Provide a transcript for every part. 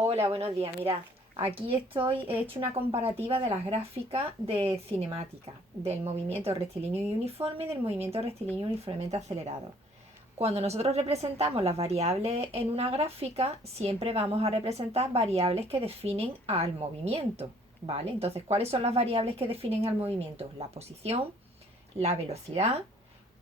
Hola, buenos días. Mirad, aquí he hecho una comparativa de las gráficas de cinemática, del movimiento rectilíneo y uniforme y del movimiento rectilíneo uniformemente acelerado. Cuando nosotros representamos las variables en una gráfica, siempre vamos a representar variables que definen al movimiento, ¿vale? Entonces, ¿cuáles son las variables que definen al movimiento? La posición, la velocidad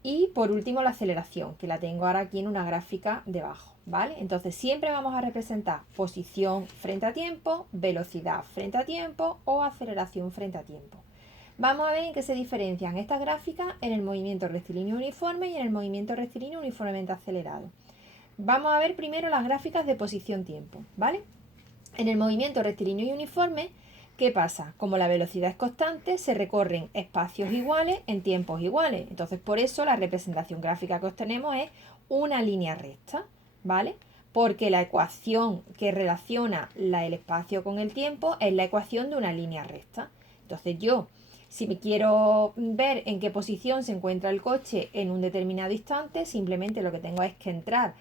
y por último la aceleración, que la tengo ahora aquí en una gráfica debajo, ¿vale? Entonces siempre vamos a representar posición frente a tiempo, velocidad frente a tiempo o aceleración frente a tiempo. Vamos a ver en qué se diferencian estas gráficas en el movimiento rectilíneo uniforme y en el movimiento rectilíneo uniformemente acelerado. Vamos a ver primero las gráficas de posición-tiempo, ¿vale? En el movimiento rectilíneo y uniforme, ¿qué pasa? Como la velocidad es constante, se recorren espacios iguales en tiempos iguales. Entonces, por eso la representación gráfica que obtenemos es una línea recta, ¿vale? Porque la ecuación que relaciona el espacio con el tiempo es la ecuación de una línea recta. Entonces, si me quiero ver en qué posición se encuentra el coche en un determinado instante, simplemente lo que tengo es que entrar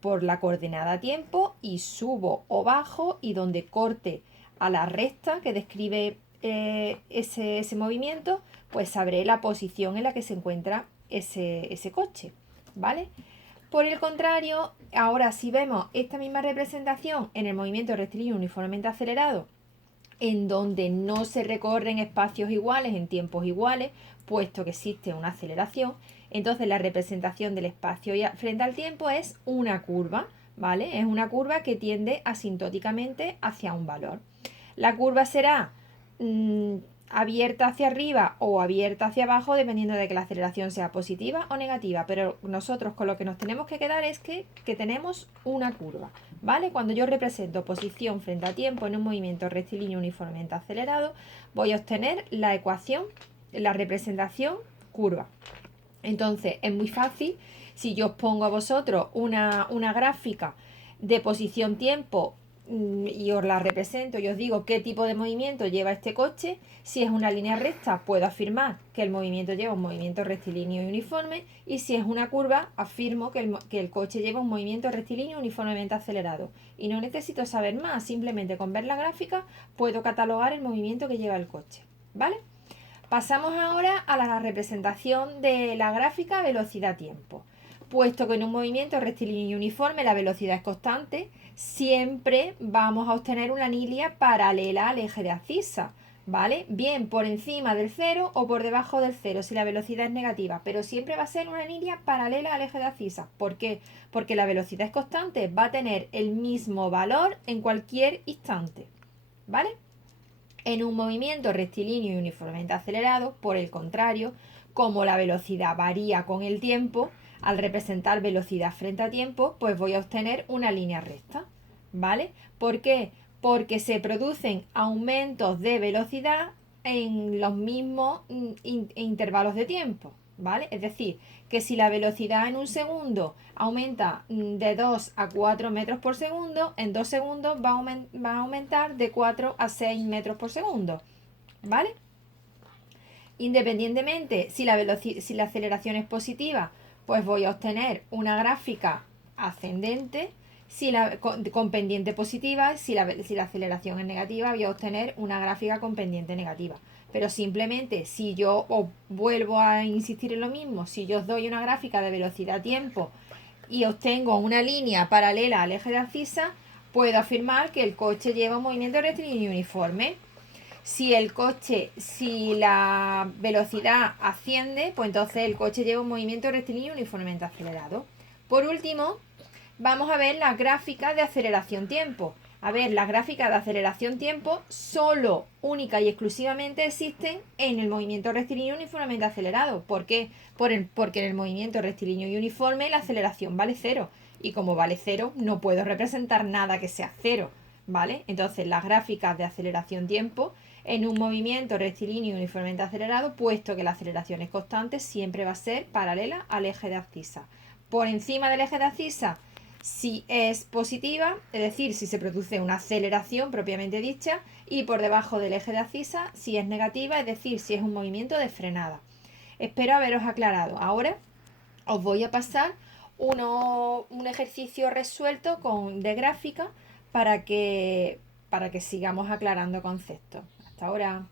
por la coordenada tiempo y subo o bajo y donde corte a la recta que describe ese movimiento, pues sabré la posición en la que se encuentra ese coche, ¿vale? Por el contrario, ahora si vemos esta misma representación en el movimiento rectilíneo uniformemente acelerado, en donde no se recorren espacios iguales en tiempos iguales, puesto que existe una aceleración, entonces la representación del espacio frente al tiempo es una curva, ¿vale? Es una curva que tiende asintóticamente hacia un valor. La curva será mmm, abierta hacia arriba o abierta hacia abajo dependiendo de que la aceleración sea positiva o negativa, pero nosotros con lo que nos tenemos que quedar es que tenemos una curva, ¿vale? Cuando yo represento posición frente a tiempo en un movimiento rectilíneo uniformemente acelerado, voy a obtener la ecuación, la representación curva. Entonces es muy fácil, si yo os pongo a vosotros una gráfica de posición tiempo y os la represento y os digo qué tipo de movimiento lleva este coche, si es una línea recta puedo afirmar que el movimiento lleva un movimiento rectilíneo y uniforme, y si es una curva afirmo que el coche lleva un movimiento rectilíneo uniformemente acelerado. Y no necesito saber más, simplemente con ver la gráfica puedo catalogar el movimiento que lleva el coche, ¿vale? Pasamos ahora a la representación de la gráfica velocidad-tiempo. Puesto que en un movimiento rectilíneo y uniforme la velocidad es constante, siempre vamos a obtener una línea paralela al eje de abscisa, ¿vale? Bien por encima del cero o por debajo del cero si la velocidad es negativa, pero siempre va a ser una línea paralela al eje de abscisa. ¿Por qué? Porque la velocidad es constante, va a tener el mismo valor en cualquier instante, ¿vale? En un movimiento rectilíneo y uniformemente acelerado, por el contrario, como la velocidad varía con el tiempo, al representar velocidad frente a tiempo, pues voy a obtener una línea recta, ¿vale? ¿Por qué? Porque se producen aumentos de velocidad en los mismos intervalos de tiempo, ¿vale? Es decir, que si la velocidad en un segundo aumenta de 2 a 4 metros por segundo, en 2 segundos va a aumentar de 4 a 6 metros por segundo, ¿vale? Independientemente si la aceleración es positiva, pues voy a obtener una gráfica ascendente. Con pendiente positiva, si la aceleración es negativa, voy a obtener una gráfica con pendiente negativa. Pero simplemente, si yo os vuelvo a insistir en lo mismo, si yo os doy una gráfica de velocidad-tiempo y obtengo una línea paralela al eje de abscisa, puedo afirmar que el coche lleva un movimiento rectilíneo uniforme. Si la velocidad asciende, pues entonces el coche lleva un movimiento rectilíneo uniformemente acelerado. Por último, vamos a ver las gráficas de aceleración-tiempo. A ver, las gráficas de aceleración-tiempo solo, única y exclusivamente existen en el movimiento rectilíneo uniformemente acelerado. ¿Por qué? Porque en el movimiento rectilíneo y uniforme la aceleración vale cero. Y como vale cero, no puedo representar nada que sea cero, ¿vale? Entonces, las gráficas de aceleración-tiempo en un movimiento rectilíneo y uniformemente acelerado, puesto que la aceleración es constante, siempre va a ser paralela al eje de abscisa. Por encima del eje de abscisa, si es positiva, es decir, si se produce una aceleración propiamente dicha, y por debajo del eje de abscisa, si es negativa, es decir, si es un movimiento de frenada. Espero haberos aclarado. Ahora os voy a pasar un ejercicio resuelto de gráfica para que sigamos aclarando conceptos. Hasta ahora.